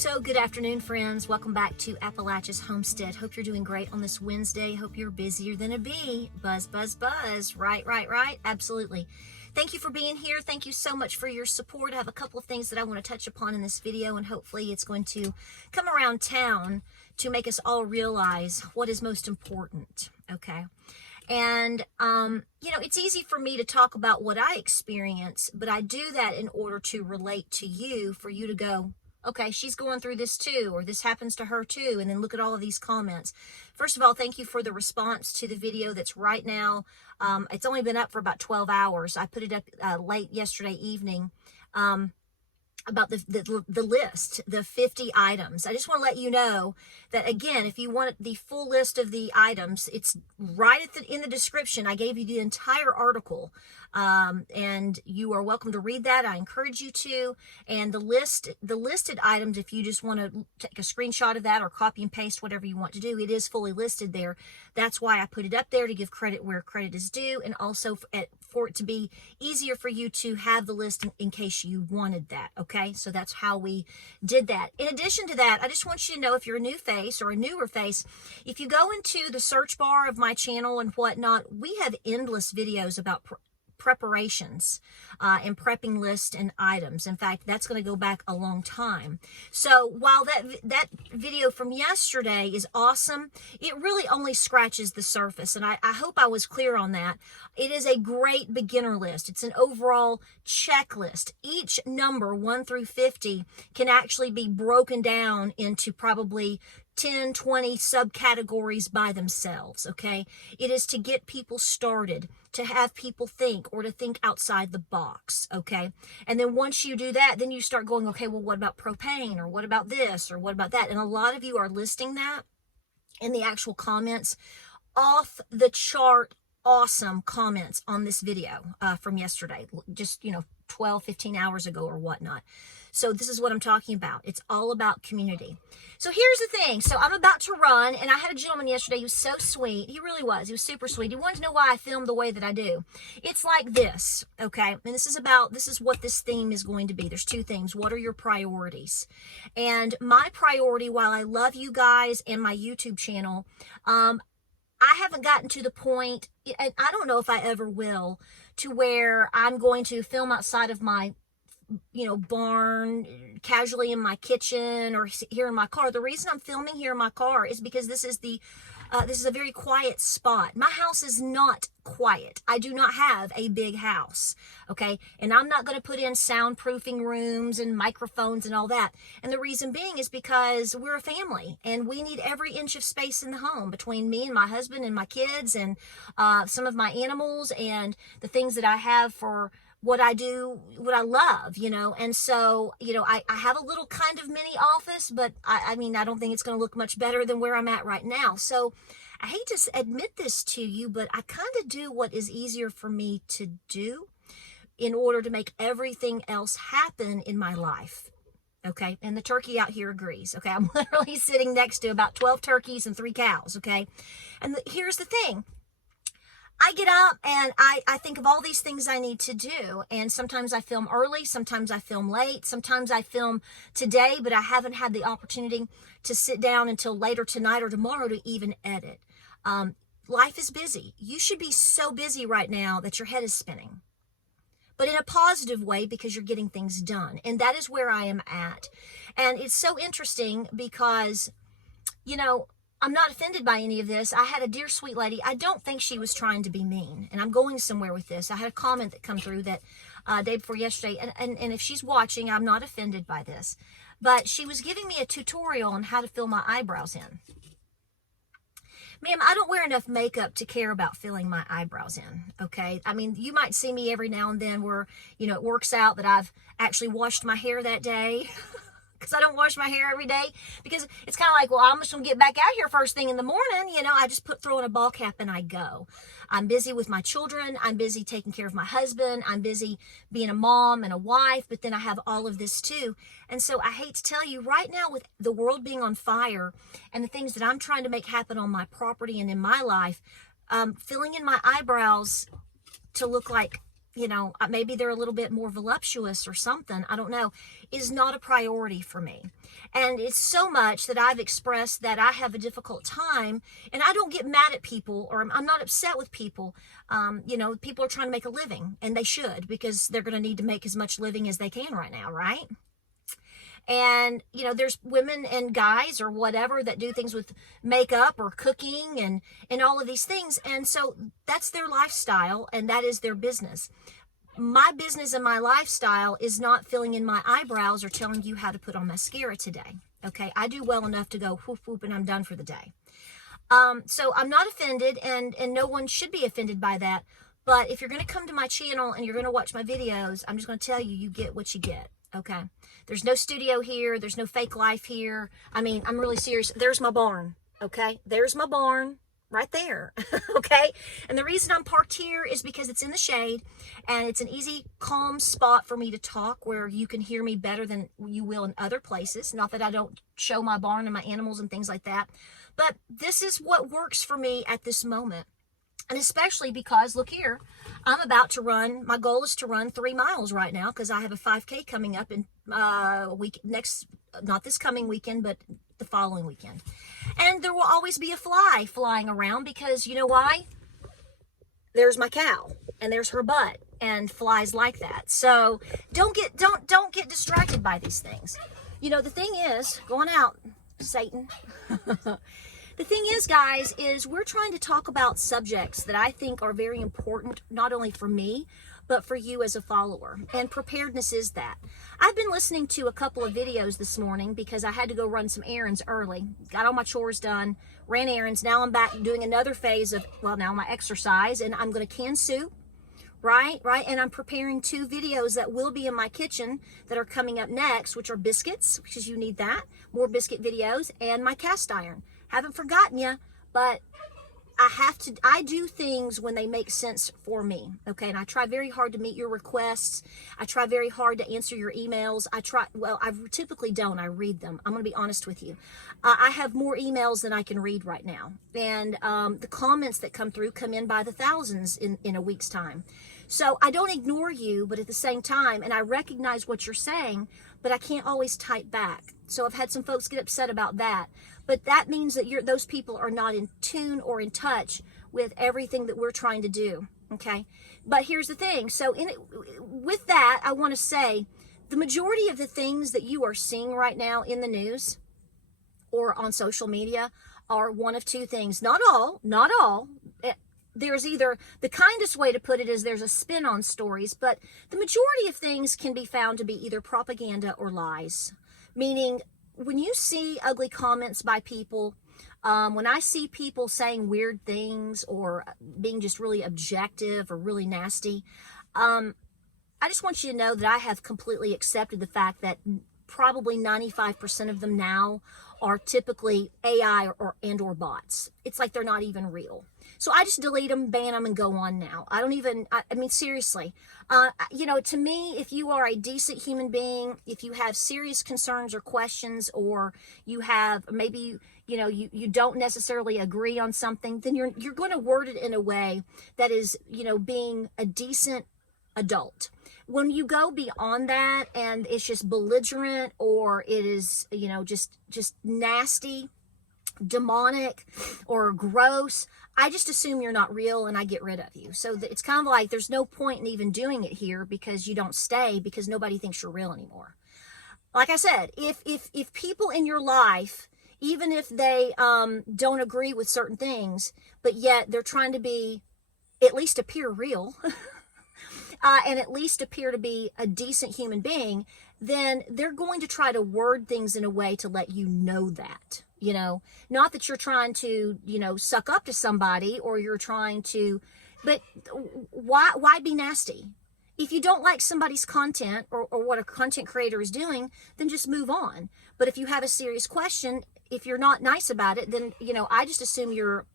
So good afternoon, friends. Welcome back to Appalachia's Homestead. Hope you're doing great on this Wednesday. Hope you're busier than a bee. Buzz, buzz, buzz. Right. Absolutely. Thank you for being here. Thank you so much for your support. I have a couple of things that I want to touch upon in this video, and hopefully it's going to come around town to make us all realize what is most important, okay? And, it's easy for me to talk about what I experience, but I do that in order to relate to you, for you to go, okay, she's going through this too, or this happens to her too, and then look at all of these comments. First of all, thank you for the response to the video that's right now. It's only been up for about 12 hours. I put it up late yesterday evening. About the list, the 50 items. I just want to let you know that, again, if you want the full list of the items, it's right in the description. I gave you the entire article, and you are welcome to read that. I encourage you to. And the listed items, if you just want to take a screenshot of that or copy and paste, whatever you want to do, it is fully listed there. That's why I put it up there, to give credit where credit is due, and also for it to be easier for you to have the list in case you wanted that, okay? So that's how we did that. In addition to that, I just want you to know, if you're a new face or a newer face, if you go into the search bar of my channel and whatnot, we have endless videos about preparations and prepping lists and items. In fact, that's going to go back a long time. So while that video from yesterday is awesome, it really only scratches the surface, and I hope I was clear on that. It is a great beginner list. It's an overall checklist. Each number 1 through 50 can actually be broken down into probably 10, 20 subcategories by themselves, okay? It is to get people started, to have people think, or to think outside the box, okay? And then once you do that, then you start going, okay, well, what about propane, or what about this, or what about that? And a lot of you are listing that in the actual comments. Off the chart, awesome comments on this video from yesterday, just, 12, 15 hours ago or whatnot. So this is what I'm talking about. It's all about community. So here's the thing. So I'm about to run, and I had a gentleman yesterday who was so sweet. He really was. He was super sweet. He wanted to know why I filmed the way that I do. It's like this, okay? And this is what this theme is going to be. There's two themes. What are your priorities? And my priority, while I love you guys and my YouTube channel, I haven't gotten to the point, and I don't know if I ever will, to where I'm going to film outside of my barn, casually in my kitchen, or here in my car. The reason I'm filming here in my car is because this is a very quiet spot. My house is not quiet. I do not have a big house, okay? And I'm not going to put in soundproofing rooms and microphones and all that. And the reason being is because we're a family, and we need every inch of space in the home between me and my husband and my kids, and some of my animals, and the things that I have for what I do, what I love, and so, I have a little kind of mini office, but I don't think it's going to look much better than where I'm at right now. So I hate to admit this to you, but I kind of do what is easier for me to do in order to make everything else happen in my life. Okay. And the turkey out here agrees. Okay. I'm literally sitting next to about 12 turkeys and 3 cows. Okay. And here's the thing. I get up and I think of all these things I need to do. And sometimes I film early, sometimes I film late, sometimes I film today, but I haven't had the opportunity to sit down until later tonight or tomorrow to even edit. Life is busy. You should be so busy right now that your head is spinning, but in a positive way, because you're getting things done. And that is where I am at. And it's so interesting because, I'm not offended by any of this. I had a dear sweet lady. I don't think she was trying to be mean, and I'm going somewhere with this. I had a comment that come through that day before yesterday, and if she's watching, I'm not offended by this, but she was giving me a tutorial on how to fill my eyebrows in. Ma'am, I don't wear enough makeup to care about filling my eyebrows in, okay? You might see me every now and then where, it works out that I've actually washed my hair that day, because I don't wash my hair every day, because it's kind of like, well, I'm just going to get back out here first thing in the morning. I just throw in a ball cap and I go. I'm busy with my children. I'm busy taking care of my husband. I'm busy being a mom and a wife, but then I have all of this too. And so I hate to tell you right now, with the world being on fire and the things that I'm trying to make happen on my property and in my life, filling in my eyebrows to look like maybe they're a little bit more voluptuous or something, I don't know, is not a priority for me. And it's so much that I've expressed that I have a difficult time, and I don't get mad at people, or I'm not upset with people. People are trying to make a living, and they should, because they're going to need to make as much living as they can right now, right? And, there's women and guys or whatever that do things with makeup or cooking and all of these things. And so that's their lifestyle, and that is their business. My business and my lifestyle is not filling in my eyebrows or telling you how to put on mascara today. Okay. I do well enough to go whoop, whoop, and I'm done for the day. So I'm not offended, and no one should be offended by that. But if you're going to come to my channel and you're going to watch my videos, I'm just going to tell you, you get what you get. Okay. There's no studio here. There's no fake life here. I mean, I'm really serious. There's my barn. Okay. There's my barn right there. Okay. And the reason I'm parked here is because it's in the shade, and it's an easy, calm spot for me to talk, where you can hear me better than you will in other places. Not that I don't show my barn and my animals and things like that, but this is what works for me at this moment. And especially because, look here, I'm about to run, my goal is to run 3 miles right now, because I have a 5K coming up in not this coming weekend, but the following weekend. And there will always be a fly flying around, because you know why? There's my cow, and there's her butt, and flies like that. So don't get distracted by these things. The thing is, going out, Satan. The thing is, guys, is we're trying to talk about subjects that I think are very important, not only for me, but for you as a follower. And preparedness is that. I've been listening to a couple of videos this morning because I had to go run some errands early. Got all my chores done, ran errands. Now I'm back doing another phase of, now my exercise, and I'm going to can soup. Right. And I'm preparing 2 videos that will be in my kitchen that are coming up next, which are biscuits, because you need that. More biscuit videos, and my cast iron. Haven't forgotten you, but I do things when they make sense for me. Okay. And I try very hard to meet your requests. I try very hard to answer your emails. I typically don't. I read them. I'm going to be honest with you. I have more emails than I can read right now. And the comments that come through come in by the thousands in a week's time. So I don't ignore you, but at the same time, and I recognize what you're saying, but I can't always type back. So I've had some folks get upset about that. But that means that those people are not in tune or in touch with everything that we're trying to do. Okay. But here's the thing. So with that, I want to say the majority of the things that you are seeing right now in the news or on social media are one of 2 things. Not all. There's either, the kindest way to put it is, there's a spin on stories, but the majority of things can be found to be either propaganda or lies. Meaning, when you see ugly comments by people, when I see people saying weird things or being just really objective or really nasty, I just want you to know that I have completely accepted the fact that probably 95% of them now are typically AI or bots. It's like they're not even real. So I just delete them, ban them, and go on now. I mean, seriously. To me, if you are a decent human being, if you have serious concerns or questions, or you have maybe, you don't necessarily agree on something, then you're going to word it in a way that is, being a decent adult. When you go beyond that and it's just belligerent, or it is, just nasty, demonic, or gross, I just assume you're not real, and I get rid of you. So it's kind of like there's no point in even doing it here, because you don't stay, because nobody thinks you're real anymore. Like I said, if people in your life, even if they don't agree with certain things, but yet they're trying to at least appear real, and at least appear to be a decent human being, then they're going to try to word things in a way to let you know that. Not that you're trying to, suck up to somebody, or you're trying to, but why be nasty? If you don't like somebody's content or what a content creator is doing, then just move on. But if you have a serious question, if you're not nice about it, then, I just assume you're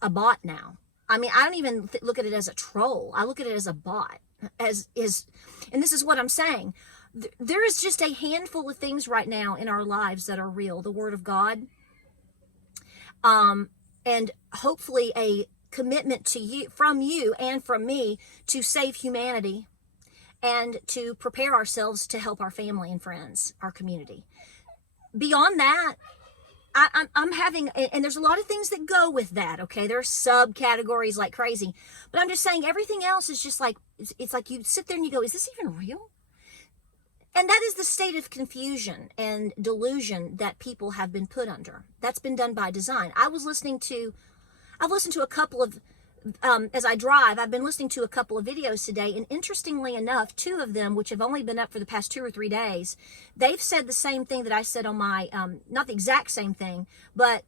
a bot now. I mean, I don't even look at it as a troll. I look at it as a bot, and this is what I'm saying. There is just a handful of things right now in our lives that are real. The Word of God, and hopefully a commitment to you, from you and from me, to save humanity and to prepare ourselves to help our family and friends, our community. Beyond that, I'm having, and there's a lot of things that go with that, okay? There are subcategories like crazy. But I'm just saying everything else is just like, it's like you sit there and you go, is this even real? And that is the state of confusion and delusion that people have been put under. That's been done by design. I've listened to a couple of, as I drive, I've been listening to a couple of videos today, and interestingly enough, 2 of them, which have only been up for the past 2 or 3 days, they've said the same thing that I said on my, not the exact same thing, but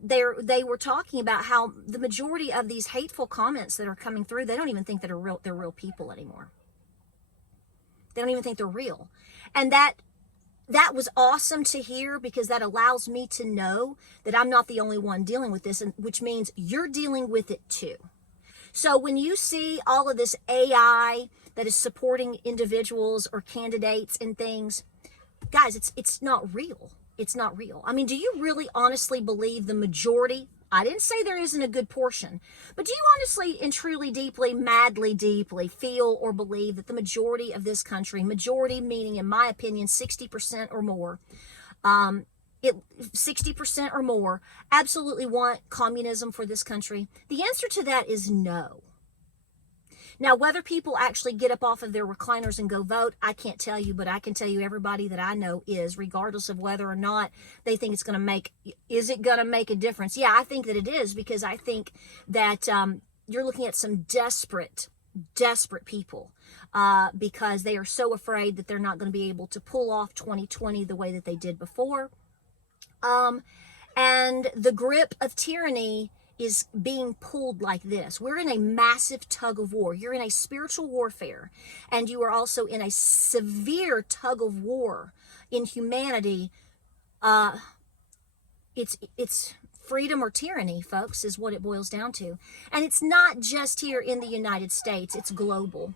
they were talking about how the majority of these hateful comments that are coming through, they don't even think that they're real people anymore. They don't even think they're real. And that was awesome to hear, because that allows me to know that I'm not the only one dealing with this, and which means you're dealing with it too. So when you see all of this AI that is supporting individuals or candidates and things, guys, it's not real. It's not real. I mean, do you really honestly believe the majority? I didn't say there isn't a good portion, but do you honestly and truly, deeply, madly, deeply feel or believe that the majority of this country, majority meaning, in my opinion, 60% or more, 60% or more, absolutely want communism for this country? The answer to that is no. Now, whether people actually get up off of their recliners and go vote, I can't tell you, but I can tell you everybody that I know is, regardless of whether or not they think it's going to make, is it going to make a difference? Yeah, I think that it is, because I think that you're looking at some desperate people because they are so afraid that they're not going to be able to pull off 2020 the way that they did before. And the grip of tyranny is being pulled like this. We're in a massive tug of war. You're in a spiritual warfare, and you are also in a severe tug of war in humanity. It's freedom or tyranny, folks, is what it boils down to. And it's not just here in the United States, it's global.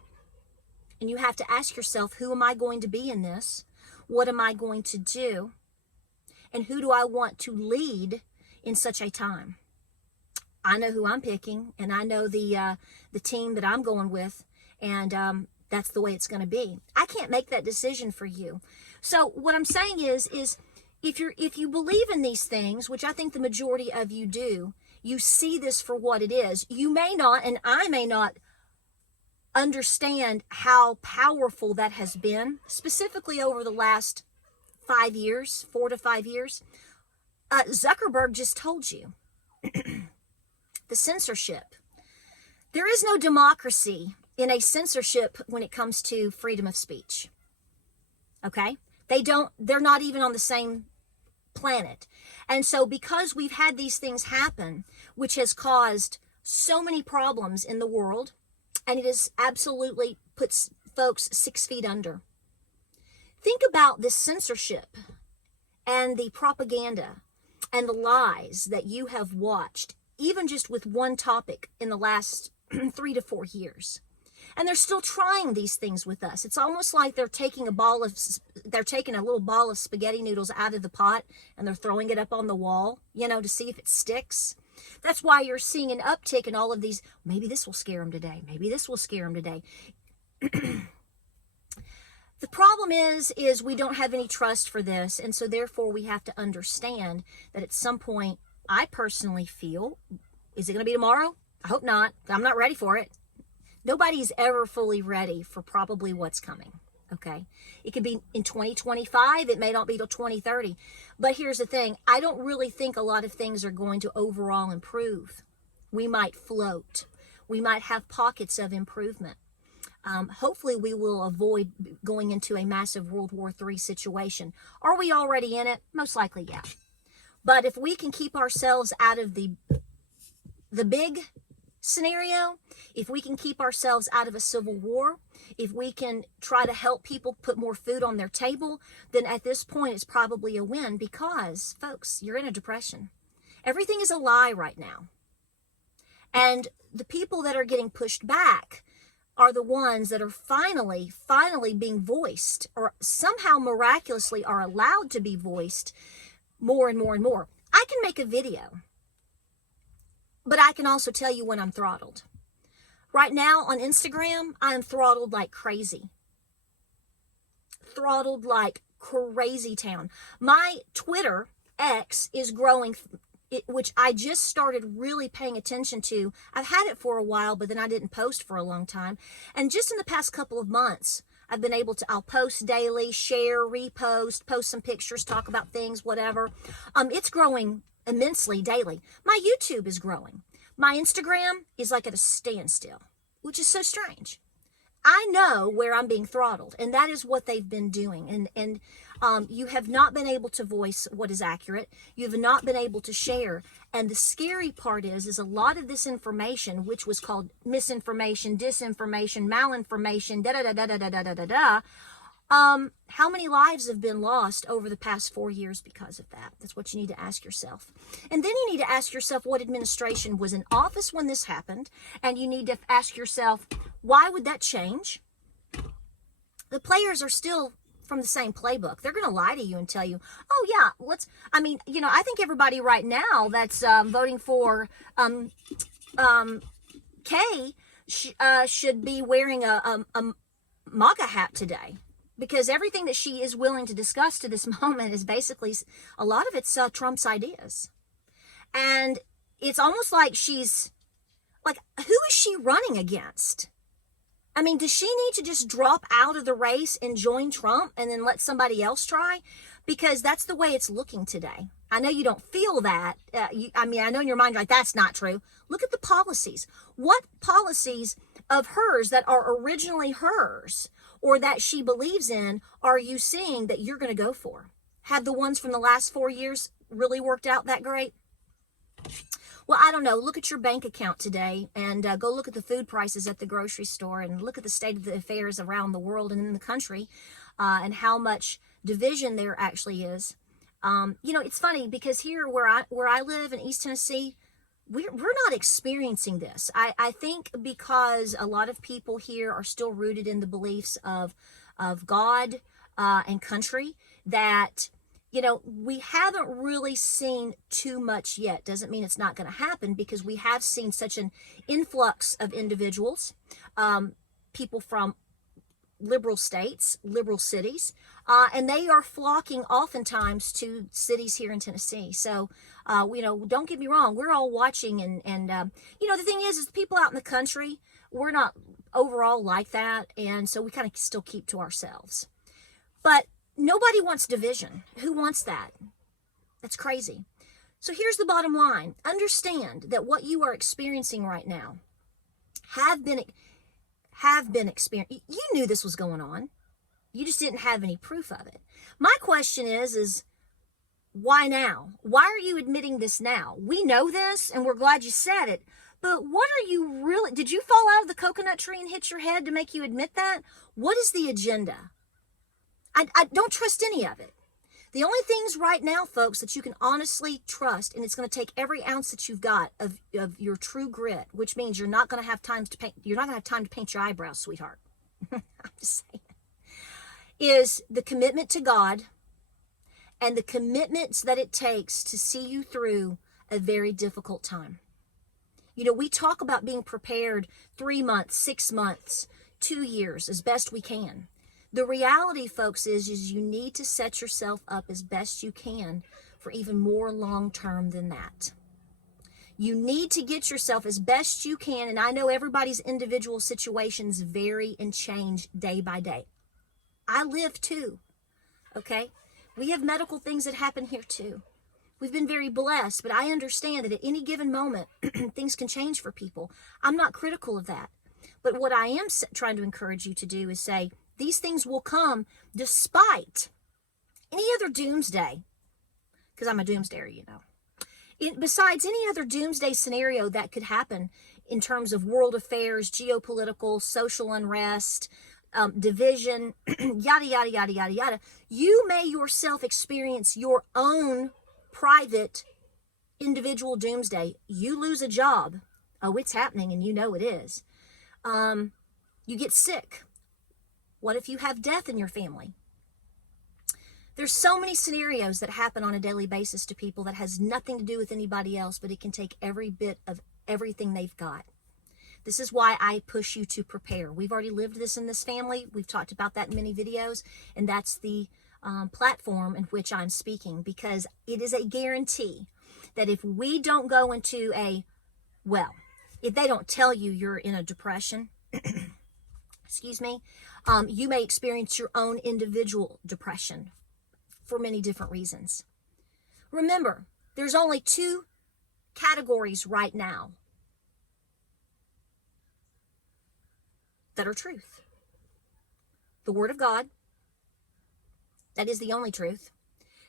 And you have to ask yourself, who am I going to be in this? What am I going to do? And who do I want to lead in such a time? I know who I'm picking, and I know the team that I'm going with, and that's the way it's going to be. I can't make that decision for you. So what I'm saying is if you believe in these things, which I think the majority of you do, you see this for what it is. You may not, and I may not, understand how powerful that has been, specifically over the last 5 years, 4 to 5 years. Zuckerberg just told you. The censorship. There is no democracy in a censorship when it comes to freedom of speech. Okay? They're not even on the same planet. And so because we've had these things happen, which has caused so many problems in the world, and it has absolutely puts folks 6 feet under. Think about this censorship and the propaganda and the lies that you have watched, even just with one topic in the last 3 to 4 years. And they're still trying these things with us. It's almost like they're taking a little ball of spaghetti noodles out of the pot and they're throwing it up on the wall, to see if it sticks. That's why you're seeing an uptick in all of these. Maybe this will scare them today. Maybe this will scare them today. The problem is we don't have any trust for this. And so therefore we have to understand that at some point, I personally feel, is it going to be tomorrow? I hope not. I'm not ready for it. Nobody's ever fully ready for probably what's coming, okay? It could be in 2025. It may not be till 2030. But here's the thing. I don't really think a lot of things are going to overall improve. We might float. We might have pockets of improvement. Hopefully we will avoid going into a massive World War III situation. Are we already in it? Most likely, yeah. But if we can keep ourselves out of the big scenario, if we can keep ourselves out of a civil war, if we can try to help people put more food on their table, then at this point it's probably a win, because, folks, you're in a depression. Everything is a lie right now. And the people that are getting pushed back are the ones that are finally being voiced, or somehow miraculously are allowed to be voiced more and more and more. I can make a video But I can also tell you when I'm throttled. Right now on Instagram, I am throttled like crazy. Throttled like crazy town. My Twitter X is growing, which I just started really paying attention to. I've had it for a while, but then I didn't post for a long time. And just in the past couple of months, I've been able to, I'll post daily, share, repost, post some pictures, talk about things, whatever. It's growing immensely daily. My YouTube is growing. My Instagram is like at a standstill, which is so strange. I know where I'm being throttled, and that is what they've been doing. And you have not been able to voice what is accurate. You have not been able to share. And the scary part is a lot of this information, which was called misinformation, disinformation, malinformation, da-da-da-da-da-da-da-da-da, how many lives have been lost over the past 4 years because of that? That's what you need to ask yourself. And then you need to ask yourself what administration was in office when this happened. And you need to ask yourself, why would that change? The players are still from the same playbook. They're going to lie to you and tell you, oh yeah, I think everybody right now that's voting for Kay should be wearing a MAGA hat today. Because everything that she is willing to discuss to this moment is basically, a lot of it's Trump's ideas. And it's almost like she's, like, who is she running against? I mean, does she need to just drop out of the race and join Trump and then let somebody else try? Because that's the way it's looking today. I know you don't feel that. I know in your mind, you're like, that's not true. Look at the policies. What policies of hers that are originally hers or that she believes in are you seeing that you're going to go for? Have the ones from the last 4 years really worked out that great? Well, I don't know. Look at your bank account today and go look at the food prices at the grocery store and look at the state of the affairs around the world and in the country and how much division there actually is. It's funny because here where I live in East Tennessee, we're not experiencing this. I think because a lot of people here are still rooted in the beliefs of God and country that, we haven't really seen too much yet. Doesn't mean it's not going to happen because we have seen such an influx of individuals, people from liberal states, liberal cities, and they are flocking oftentimes to cities here in Tennessee. So, don't get me wrong, we're all watching and the thing is people out in the country, we're not overall like that. And so we kind of still keep to ourselves. But nobody wants division. Who wants that? That's crazy. So here's the bottom line. Understand that what you are experiencing right now have been experienced. You knew this was going on. You just didn't have any proof of it. My question is why now? Why are you admitting this now? We know this and we're glad you said it, but what are you really, did you fall out of the coconut tree and hit your head to make you admit that? What is the agenda? I don't trust any of it. The only things right now, folks, that you can honestly trust, and it's going to take every ounce that you've got of your true grit, which means you're not going to have time to paint your eyebrows, sweetheart. I'm just saying. Is the commitment to God and the commitments that it takes to see you through a very difficult time. We talk about being prepared 3 months, 6 months, 2 years as best we can. The reality, folks, is you need to set yourself up as best you can for even more long-term than that. You need to get yourself as best you can, and I know everybody's individual situations vary and change day by day. I live too, okay? We have medical things that happen here too. We've been very blessed, but I understand that at any given moment, things can change for people. I'm not critical of that. But what I am trying to encourage you to do is say, these things will come despite any other doomsday, because I'm a doomsdayer, besides any other doomsday scenario that could happen in terms of world affairs, geopolitical, social unrest, division, yada, yada, yada, yada, yada. You may yourself experience your own private individual doomsday. You lose a job. Oh, it's happening and you know it is. You get sick. What if you have death in your family? There's so many scenarios that happen on a daily basis to people that has nothing to do with anybody else, but it can take every bit of everything they've got. This is why I push you to prepare. We've already lived this in this family. We've talked about that in many videos, and that's the platform in which I'm speaking, because it is a guarantee that if we don't go into if they don't tell you you're in a depression, excuse me, you may experience your own individual depression for many different reasons. Remember, there's only two categories right now that are truth. The Word of God, that is the only truth.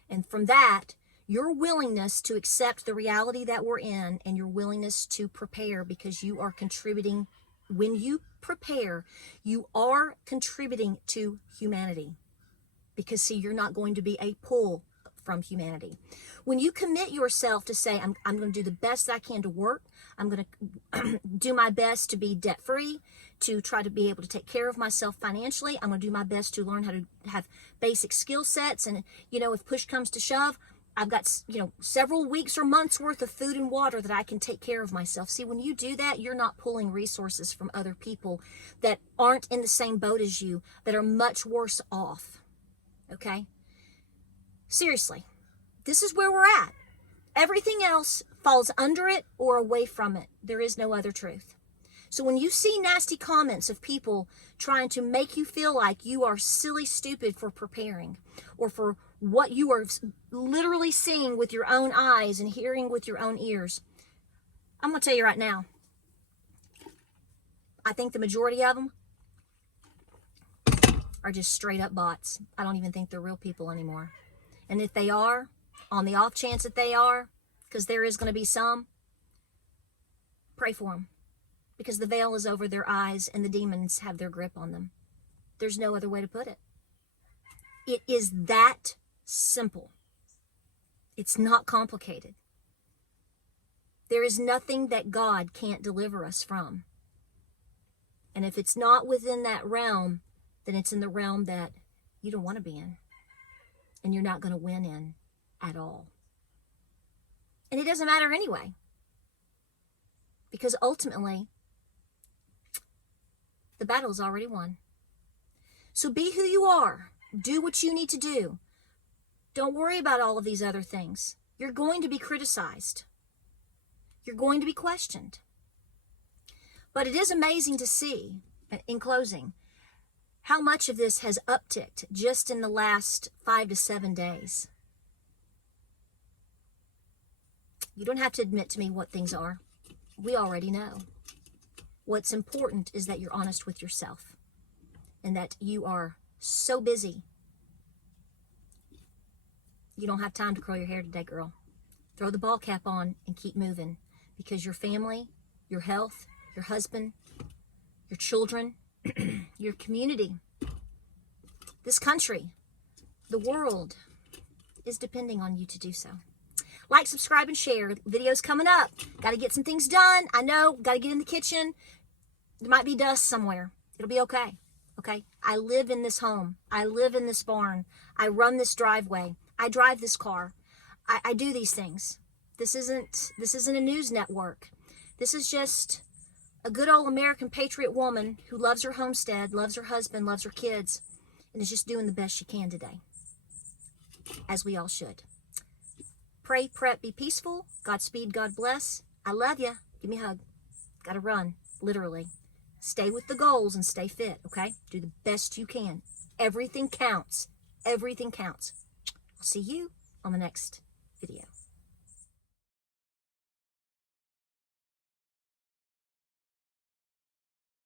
And from that, your willingness to accept the reality that we're in and your willingness to prepare, because you are contributing. When you prepare, you are contributing to humanity. Because, see, you're not going to be a pull from humanity. When you commit yourself to say, I'm going to do the best that I can to work, I'm going to do my best to be debt-free, to try to be able to take care of myself financially, I'm going to do my best to learn how to have basic skill sets, and, if push comes to shove, I've got, several weeks or months worth of food and water that I can take care of myself. See, when you do that, you're not pulling resources from other people that aren't in the same boat as you, that are much worse off. Okay? Seriously, this is where we're at. Everything else falls under it or away from it. There is no other truth. So when you see nasty comments of people trying to make you feel like you are silly stupid for preparing, or for what you are literally seeing with your own eyes and hearing with your own ears, I'm going to tell you right now, I think the majority of them are just straight up bots. I don't even think they're real people anymore. And if they are, on the off chance that they are, because there is going to be some, pray for them. Because the veil is over their eyes and the demons have their grip on them. There's no other way to put it. It is that simple. It's not complicated. There is nothing that God can't deliver us from. And if it's not within that realm, then it's in the realm that you don't want to be in. And you're not going to win in at all. And it doesn't matter anyway. Because ultimately, the battle is already won. So be who you are. Do what you need to do. Don't worry about all of these other things. You're going to be criticized. You're going to be questioned. But it is amazing to see, in closing, how much of this has upticked just in the last 5 to 7 days. You don't have to admit to me what things are. We already know. What's important is that you're honest with yourself and that you are so busy. You don't have time to curl your hair today, girl. Throw the ball cap on and keep moving, because your family, your health, your husband, your children, your community, this country, the world is depending on you to do so. Like, subscribe, and share. Videos coming up. Got to get some things done. I know. Got to get in the kitchen. There might be dust somewhere. It'll be okay. Okay? I live in this home. I live in this barn. I run this driveway. I drive this car. I do these things. This isn't a news network. This is just a good old American patriot woman who loves her homestead, loves her husband, loves her kids, and is just doing the best she can today. As we all should. Pray, prep, be peaceful. Godspeed, God bless. I love you. Give me a hug. Gotta run, literally. Stay with the goals and stay fit, okay? Do the best you can. Everything counts. Everything counts. I'll see you on the next video.